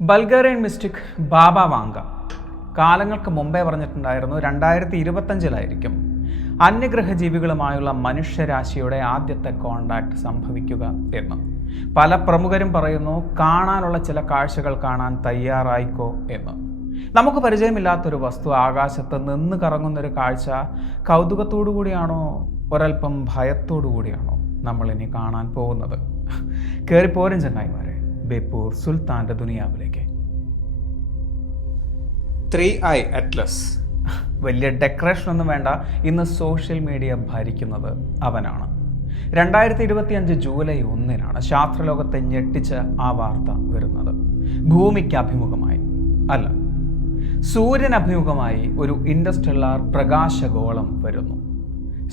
Bulgarian mystic ബാബ Vanga കാലങ്ങൾക്ക് മുമ്പേ പറഞ്ഞിട്ടുണ്ടായിരുന്നു 2025 അന്യഗ്രഹ ജീവികളുമായുള്ള മനുഷ്യരാശിയുടെ ആദ്യത്തെ കോണ്ടാക്ട് സംഭവിക്കുക എന്ന്. പല പ്രമുഖരും പറയുന്നു കാണാനുള്ള ചില കാഴ്ചകൾ കാണാൻ തയ്യാറായിക്കോ എന്ന്. നമുക്ക് പരിചയമില്ലാത്തൊരു വസ്തു ആകാശത്ത് നിന്ന് കറങ്ങുന്നൊരു കാഴ്ച കൗതുകത്തോടു കൂടിയാണോ ഒരൽപ്പം ഭയത്തോടു കൂടിയാണോ നമ്മളിനി കാണാൻ പോകുന്നത്? കയറിപ്പോരും ചങ്ങായിമാരെ ബേപ്പൂർ സുൽത്താൻ്റെ ദുനിയാവിലേക്ക്. 3i Atlas. വലിയ ഡെക്കറേഷൻ ഒന്നും വേണ്ട, ഇന്ന് സോഷ്യൽ മീഡിയ ഭരിക്കുന്നത് അവനാണ്. 2025 ജൂലൈ 1 ശാസ്ത്രലോകത്തെ ഞെട്ടിച്ച ആ വാർത്ത വരുന്നത്. ഭൂമിക്ക് അഭിമുഖമായി അല്ല, സൂര്യനഭിമുഖമായി ഒരു ഇൻഡർസ്റ്റെല്ലാർ പ്രകാശഗോളം വരുന്നു.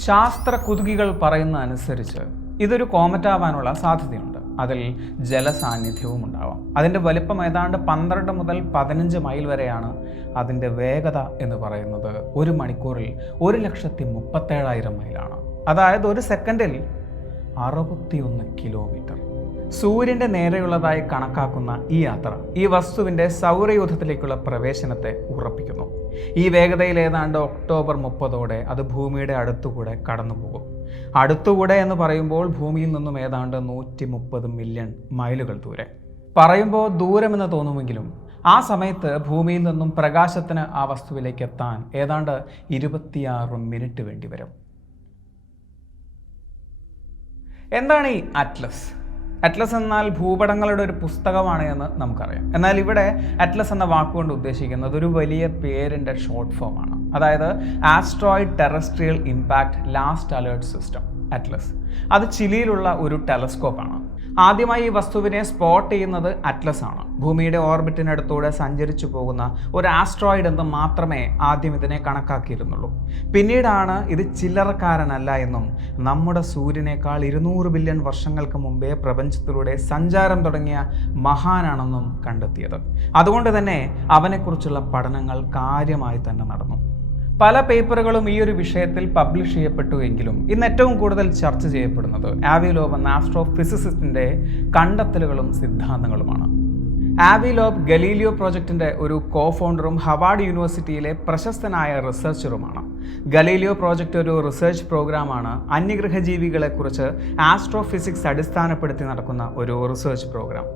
ശാസ്ത്ര കുതുകികൾ പറയുന്ന അനുസരിച്ച് ഇതൊരു കോമറ്റാവാനുള്ള സാധ്യതയുണ്ട്. അതിൽ ജലസാന്നിധ്യവും ഉണ്ടാവാം. അതിൻ്റെ വലിപ്പം ഏതാണ്ട് 12 മുതൽ 15 മൈൽ വരെയാണ്. അതിൻ്റെ വേഗത എന്ന് പറയുന്നത് 1 മണിക്കൂറിൽ 1,37,000 മൈലാണ്. അതായത് ഒരു സെക്കൻഡിൽ 61 കിലോമീറ്റർ. സൂര്യൻ്റെ നേരെയുള്ളതായി കണക്കാക്കുന്ന ഈ യാത്ര ഈ വസ്തുവിൻ്റെ സൗരയൂഥത്തിലേക്കുള്ള പ്രവേശനത്തെ ഉറപ്പിക്കുന്നു. ഈ വേഗതയിൽ ഏതാണ്ട് ഒക്ടോബർ 30 അത് ഭൂമിയുടെ അടുത്തുകൂടെ കടന്നുപോകും. അടുത്തുകൂടെ എന്ന് പറയുമ്പോൾ ഭൂമിയിൽ നിന്നും ഏതാണ്ട് 130 മില്യൺ മൈലുകൾ ദൂരെ. പറയുമ്പോൾ ദൂരമെന്ന് തോന്നുമെങ്കിലും ആ സമയത്ത് ഭൂമിയിൽ നിന്നും പ്രകാശത്തിന് ആ വസ്തുവിലേക്ക് എത്താൻ ഏതാണ്ട് 26 മിനിറ്റ് വേണ്ടി വരും. എന്താണ് ഈ അറ്റ്ലസ്? അറ്റ്ലസ് എന്നാൽ ഭൂപടങ്ങളുടെ ഒരു പുസ്തകമാണ് എന്ന് നമുക്കറിയാം. എന്നാൽ ഇവിടെ അറ്റ്ലസ് എന്ന വാക്കുകൊണ്ട് ഉദ്ദേശിക്കുന്നത് ഒരു വലിയ പേരിൻ്റെ ഷോർട്ട് ഫോം ആണ്. അതായത് asteroid terrestrial impact last alert system Atlas. അത് ചിലിയിലുള്ള ഒരു ടെലസ്കോപ്പാണ്. ആദ്യമായി ഈ വസ്തുവിനെ സ്പോട്ട് ചെയ്യുന്നത് അറ്റ്ലസ് ആണ്. ഭൂമിയുടെ ഓർബിറ്റിനടുത്തൂടെ സഞ്ചരിച്ചു പോകുന്ന ഒരു ആസ്ട്രോയിഡ് എന്ന് മാത്രമേ ആദ്യം ഇതിനെ കണക്കാക്കിയിരുന്നുള്ളൂ. പിന്നീടാണ് ഇത് ചില്ലറക്കാരനല്ല എന്നും നമ്മുടെ സൂര്യനേക്കാൾ 200 ബില്യൺ വർഷങ്ങൾക്ക് മുമ്പേ പ്രപഞ്ചത്തിലൂടെ സഞ്ചാരം തുടങ്ങിയ മഹാനാണെന്നും കണ്ടെത്തിയത്. അതുകൊണ്ട് തന്നെ അവനെക്കുറിച്ചുള്ള പഠനങ്ങൾ കാര്യമായി തന്നെ നടന്നു. പല പേപ്പറുകളും ഈ ഒരു വിഷയത്തിൽ പബ്ലിഷ് ചെയ്യപ്പെട്ടു എങ്കിലും ഇന്ന് ഏറ്റവും കൂടുതൽ ചർച്ച ചെയ്യപ്പെടുന്നത് ആവി ലോബ് എന്ന ആസ്ട്രോഫിസിസിസ്റ്റിൻ്റെ കണ്ടെത്തലുകളും സിദ്ധാന്തങ്ങളുമാണ്. ആവി ലോബ് ഗലീലിയോ പ്രോജക്റ്റിൻ്റെ ഒരു കോഫൗണ്ടറും ഹവാർഡ് യൂണിവേഴ്സിറ്റിയിലെ പ്രശസ്തനായ റിസർച്ചറുമാണ്. ഗലീലിയോ പ്രോജക്റ്റ് ഒരു റിസർച്ച് പ്രോഗ്രാമാണ്. അന്യഗ്രഹ ജീവികളെക്കുറിച്ച് ആസ്ട്രോഫിസിക്സ് അടിസ്ഥാനപ്പെടുത്തി നടക്കുന്ന ഒരു റിസർച്ച് പ്രോഗ്രാം.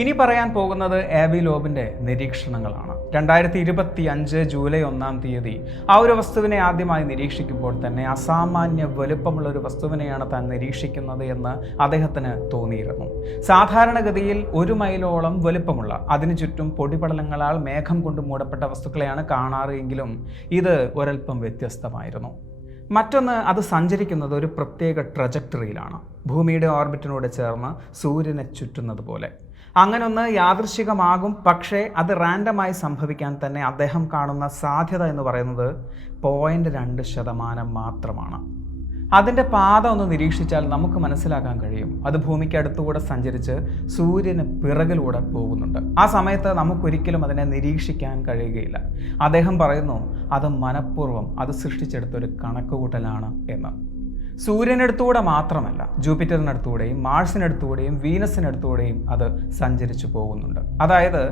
ഇനി പറയാൻ പോകുന്നത് ആവി ലോബിൻ്റെ നിരീക്ഷണങ്ങളാണ്. 2025 ജൂലൈ 1 ആ ഒരു വസ്തുവിനെ ആദ്യമായി നിരീക്ഷിക്കുമ്പോൾ തന്നെ അസാമാന്യ വലുപ്പമുള്ള ഒരു വസ്തുവിനെയാണ് താൻ നിരീക്ഷിക്കുന്നത് എന്ന് അദ്ദേഹത്തിന് തോന്നിയിരുന്നു. സാധാരണഗതിയിൽ 1 മൈലോളം വലുപ്പമുള്ള അതിനു ചുറ്റും പൊടിപടലങ്ങളാൽ മേഘം കൊണ്ട് മൂടപ്പെട്ട വസ്തുക്കളെയാണ് കാണാറ് എങ്കിലും ഇത് ഒരൽപ്പം വ്യത്യസ്തമായിരുന്നു. മറ്റൊന്ന്, അത് സഞ്ചരിക്കുന്നത് ഒരു പ്രത്യേക ട്രജക്ടറിയിലാണ്. ഭൂമിയുടെ ഓർബിറ്റിനോട് ചേർന്ന് സൂര്യനെ ചുറ്റുന്നത് പോലെ. അങ്ങനൊന്ന് യാദൃശ്ചികമാകും, പക്ഷേ അത് റാൻഡമായി സംഭവിക്കാൻ തന്നെ അദ്ദേഹം കാണുന്ന സാധ്യത എന്ന് പറയുന്നത് 0.2% മാത്രമാണ്. അതിൻ്റെ പാത ഒന്ന് നിരീക്ഷിച്ചാൽ നമുക്ക് മനസ്സിലാക്കാൻ കഴിയും അത് ഭൂമിക്ക് അടുത്തുകൂടെ സഞ്ചരിച്ച് സൂര്യന് പിറകിലൂടെ പോകുന്നുണ്ട്. ആ സമയത്ത് നമുക്കൊരിക്കലും അതിനെ നിരീക്ഷിക്കാൻ കഴിയുകയില്ല. അദ്ദേഹം പറയുന്നു അത് മനഃപൂർവ്വം അത് സൃഷ്ടിച്ചെടുത്തൊരു കണക്കുകൂട്ടലാണ് എന്ന്. സൂര്യനടുത്തുകൂടെ മാത്രമല്ല, ജൂപ്പിറ്ററിനടുത്തുകൂടെയും മാർസിനടുത്തുകൂടെയും വീനസിനടുത്തുകൂടെയും അത് സഞ്ചരിച്ചു പോകുന്നുണ്ട്. അതായത്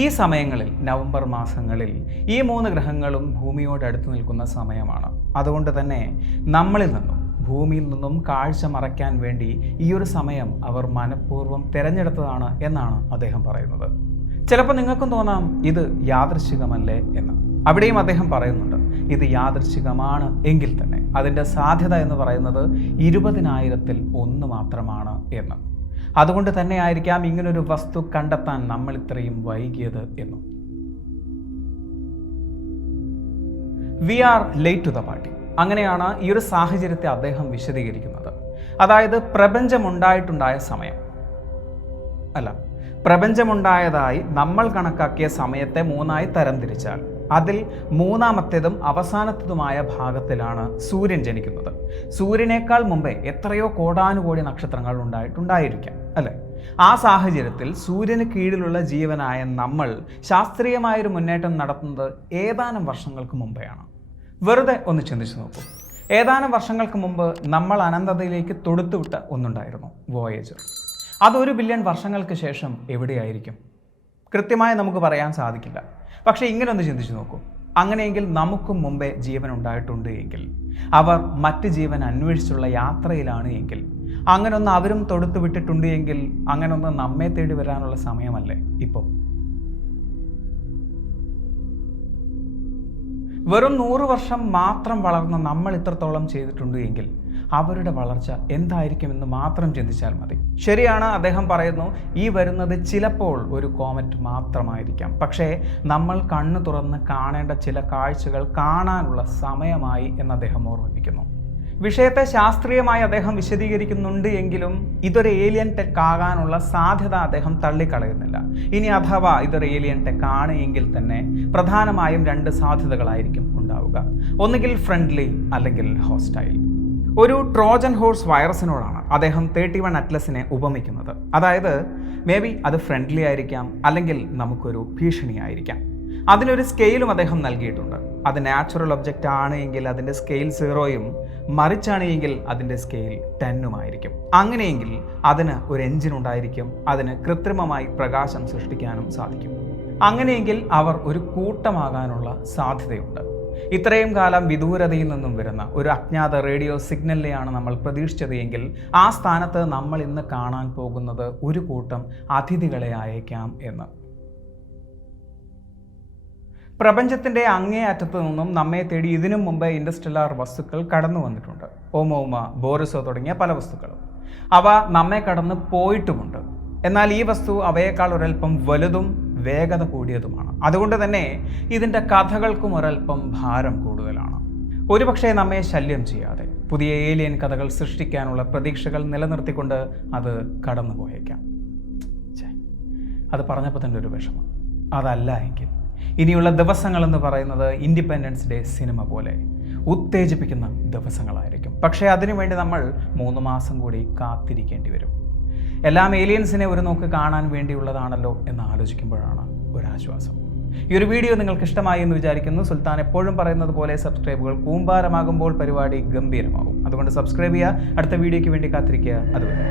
ഈ സമയങ്ങളിൽ, നവംബർ മാസങ്ങളിൽ ഈ 3 ഗ്രഹങ്ങളും ഭൂമിയോട് അടുത്ത് നിൽക്കുന്ന സമയമാണ്. അതുകൊണ്ട് തന്നെ നമ്മളിൽ നിന്നും ഭൂമിയിൽ നിന്നും കാഴ്ച മറയ്ക്കാൻ വേണ്ടി ഈ ഒരു സമയം അവർ മനഃപൂർവ്വം തിരഞ്ഞെടുത്തതാണ് എന്നാണ് അദ്ദേഹം പറയുന്നത്. ചിലപ്പോൾ നിങ്ങൾക്കും തോന്നാം ഇത് യാദൃശ്ചികമല്ലേ എന്ന്. അവിടെയും അദ്ദേഹം പറയുന്നുണ്ട് ഇത് യാദൃശ്ചികമാണ് എങ്കിൽ തന്നെ അതിൻ്റെ സാധ്യത എന്ന് പറയുന്നത് 20,000-ൽ 1 മാത്രമാണ് എന്ന്. അതുകൊണ്ട് തന്നെ ആയിരിക്കാം ഇങ്ങനൊരു വസ്തു കണ്ടെത്താൻ നമ്മൾ ഇത്രയും വൈകിയത് എന്നും. We are late to the party. അങ്ങനെയാണ് ഈ ഒരു സാഹചര്യത്തെ അദ്ദേഹം വിശദീകരിക്കുന്നത്. അതായത് പ്രപഞ്ചമുണ്ടായിട്ടുണ്ടായ സമയം അല്ല, പ്രപഞ്ചമുണ്ടായതായി നമ്മൾ കണക്കാക്കിയ സമയത്തെ 3ആയി തരംതിരിച്ചാൽ അതിൽ 3ാമത്തേതും അവസാനത്തേതുമായ ഭാഗത്തിലാണ് സൂര്യൻ ജനിക്കുന്നത്. സൂര്യനേക്കാൾ മുമ്പേ എത്രയോ കോടാനുകോടി നക്ഷത്രങ്ങൾ ഉണ്ടായിരിക്കാം അല്ലേ? ആ സാഹചര്യത്തിൽ സൂര്യന് കീഴിലുള്ള ജീവനായ നമ്മൾ ശാസ്ത്രീയമായൊരു മുന്നേറ്റം നടത്തുന്നത് ഏതാനും വർഷങ്ങൾക്ക് മുമ്പെയാണ്. വെറുതെ ഒന്ന് ചിന്തിച്ചു നോക്കൂ. ഏതാനും വർഷങ്ങൾക്ക് മുമ്പ് നമ്മൾ അനന്തതയിലേക്ക് തൊടുത്തുവിട്ട ഒന്നുണ്ടായിരുന്നു, വോയേജർ. അത് 1 ബില്യൺ വർഷങ്ങൾക്ക് ശേഷം എവിടെയായിരിക്കും? കൃത്യമായി നമുക്ക് പറയാൻ സാധിക്കില്ല. പക്ഷേ ഇങ്ങനൊന്ന് ചിന്തിച്ചു നോക്കൂ. അങ്ങനെയെങ്കിൽ നമുക്കും മുമ്പേ ജീവൻ ഉണ്ടായിട്ടുണ്ട് എങ്കിൽ, അവർ മറ്റ് ജീവൻ അന്വേഷിച്ചുള്ള യാത്രയിലാണ് എങ്കിൽ, അങ്ങനൊന്ന് അവരും തൊടുത്തു വിട്ടിട്ടുണ്ട് എങ്കിൽ, അങ്ങനൊന്ന് നമ്മെ തേടി വരാനുള്ള സമയമല്ലേ ഇപ്പോൾ? വെറും 100 വർഷം മാത്രം വളർന്ന നമ്മൾ ഇത്രത്തോളം ചെയ്തിട്ടുണ്ട് എങ്കിൽ അവരുടെ വളർച്ച എന്തായിരിക്കുമെന്ന് മാത്രം ചിന്തിച്ചാൽ മതി. ശരിയാണ്, അദ്ദേഹം പറയുന്നു ഈ വരുന്നത് ചിലപ്പോൾ ഒരു കോമറ്റ് മാത്രമായിരിക്കാം. പക്ഷേ നമ്മൾ കണ്ണു തുറന്ന് കാണേണ്ട ചില കാഴ്ചകൾ കാണാനുള്ള സമയമായി എന്ന് അദ്ദേഹം ഓർമ്മിപ്പിക്കുന്നു. വിഷയത്തെ ശാസ്ത്രീയമായി അദ്ദേഹം വിശദീകരിക്കുന്നുണ്ട് എങ്കിലും ഇതൊരു ഏലിയൻ ടെക് ആകാനുള്ള സാധ്യത അദ്ദേഹം തള്ളിക്കളയുന്നില്ല. ഇനി അഥവാ ഇതൊരു ഏലിയൻ ടെക് ആണ് എങ്കിൽ തന്നെ പ്രധാനമായും 2 സാധ്യതകളായിരിക്കും ഉണ്ടാവുക. ഒന്നുകിൽ ഫ്രണ്ട്ലി അല്ലെങ്കിൽ ഹോസ്റ്റൈൽ. ഒരു ട്രോജൻ ഹോഴ്സ് വൈറസിനോടാണ് അദ്ദേഹം 31 അറ്റ്ലസിനെ ഉപമിക്കുന്നത്. അതായത് മേ ബി അത് ഫ്രണ്ട്ലി ആയിരിക്കാം, അല്ലെങ്കിൽ നമുക്കൊരു ഭീഷണിയായിരിക്കാം. അതിനൊരു സ്കെയിലും അദ്ദേഹം നൽകിയിട്ടുണ്ട്. അത് നാച്ചുറൽ ഒബ്ജക്റ്റ് ആണ് എങ്കിൽ അതിൻ്റെ സ്കെയിൽ 0-ഉം, മറിച്ചാണ് എങ്കിൽ അതിൻ്റെ സ്കെയിൽ 10-ഉമായിരിക്കും. അങ്ങനെയെങ്കിൽ അതിന് ഒരു എഞ്ചിൻ ഉണ്ടായിരിക്കും, അതിന് കൃത്രിമമായി പ്രകാശം സൃഷ്ടിക്കാനും സാധിക്കും. അങ്ങനെയെങ്കിൽ അവർ ഒരു കൂട്ടമാകാനുള്ള സാധ്യതയുണ്ട്. ഇത്രയും കാലം വിദൂരതയിൽ നിന്നും വരുന്ന ഒരു അജ്ഞാത റേഡിയോ സിഗ്നലിനെയാണ് നമ്മൾ പ്രതീക്ഷിച്ചത് എങ്കിൽ ആ സ്ഥാനത്ത് നമ്മൾ ഇന്ന് കാണാൻ പോകുന്നത് ഒരു കൂട്ടം അതിഥികളെ അയക്കാം എന്ന്. പ്രപഞ്ചത്തിൻ്റെ അങ്ങേ അറ്റത്തു നിന്നും നമ്മെ തേടി ഇതിനു മുമ്പ് ഇൻഡർസ്റ്റെല്ലാർ വസ്തുക്കൾ കടന്നു വന്നിട്ടുണ്ട്. ഓമോമ, ബോറിസോ തുടങ്ങിയ പല വസ്തുക്കളും. അവ നമ്മെ കടന്ന് പോയിട്ടുമുണ്ട്. എന്നാൽ ഈ വസ്തു അവയേക്കാൾ ഒരൽപ്പം വലുതും വേഗത കൂടിയതുമാണ്. അതുകൊണ്ട് തന്നെ ഇതിൻ്റെ കഥകൾക്കും ഒരൽപ്പം ഭാരം കൂടുതലാണ്. ഒരുപക്ഷെ നമ്മെ ശല്യം ചെയ്യാതെ പുതിയ ഏലിയൻ കഥകൾ സൃഷ്ടിക്കാനുള്ള പ്രതീക്ഷകൾ നിലനിർത്തിക്കൊണ്ട് അത് കടന്നുപോയേക്കാം. അത് പറഞ്ഞപ്പോൾ തന്നെ ഒരു വിഷമം. അതല്ല എങ്കിൽ ഇനിയുള്ള ദിവസങ്ങളെന്ന് പറയുന്നത് ഇൻഡിപെൻഡൻസ് ഡേ സിനിമ പോലെ ഉത്തേജിപ്പിക്കുന്ന ദിവസങ്ങളായിരിക്കും. പക്ഷേ അതിനുവേണ്ടി നമ്മൾ 3 മാസം കൂടി കാത്തിരിക്കേണ്ടി വരും. എല്ലാം ഏലിയൻസിനെ ഒരു നോക്ക് കാണാൻ വേണ്ടിയുള്ളതാണല്ലോ എന്ന് ആലോചിക്കുമ്പോഴാണ് ഒരാശ്വാസം. ഈ ഒരു വീഡിയോ നിങ്ങൾക്ക് ഇഷ്ടമായി എന്ന് വിചാരിക്കുന്നു. സുൽത്താൻ എപ്പോഴും പറയുന്നത് പോലെ സബ്സ്ക്രൈബുകൾ കൂമ്പാരമാകുമ്പോൾ പരിപാടി ഗംഭീരമാകും. അതുകൊണ്ട് സബ്സ്ക്രൈബ് ചെയ്യുക. അടുത്ത വീഡിയോയ്ക്ക് വേണ്ടി കാത്തിരിക്കുക. അതുവരെ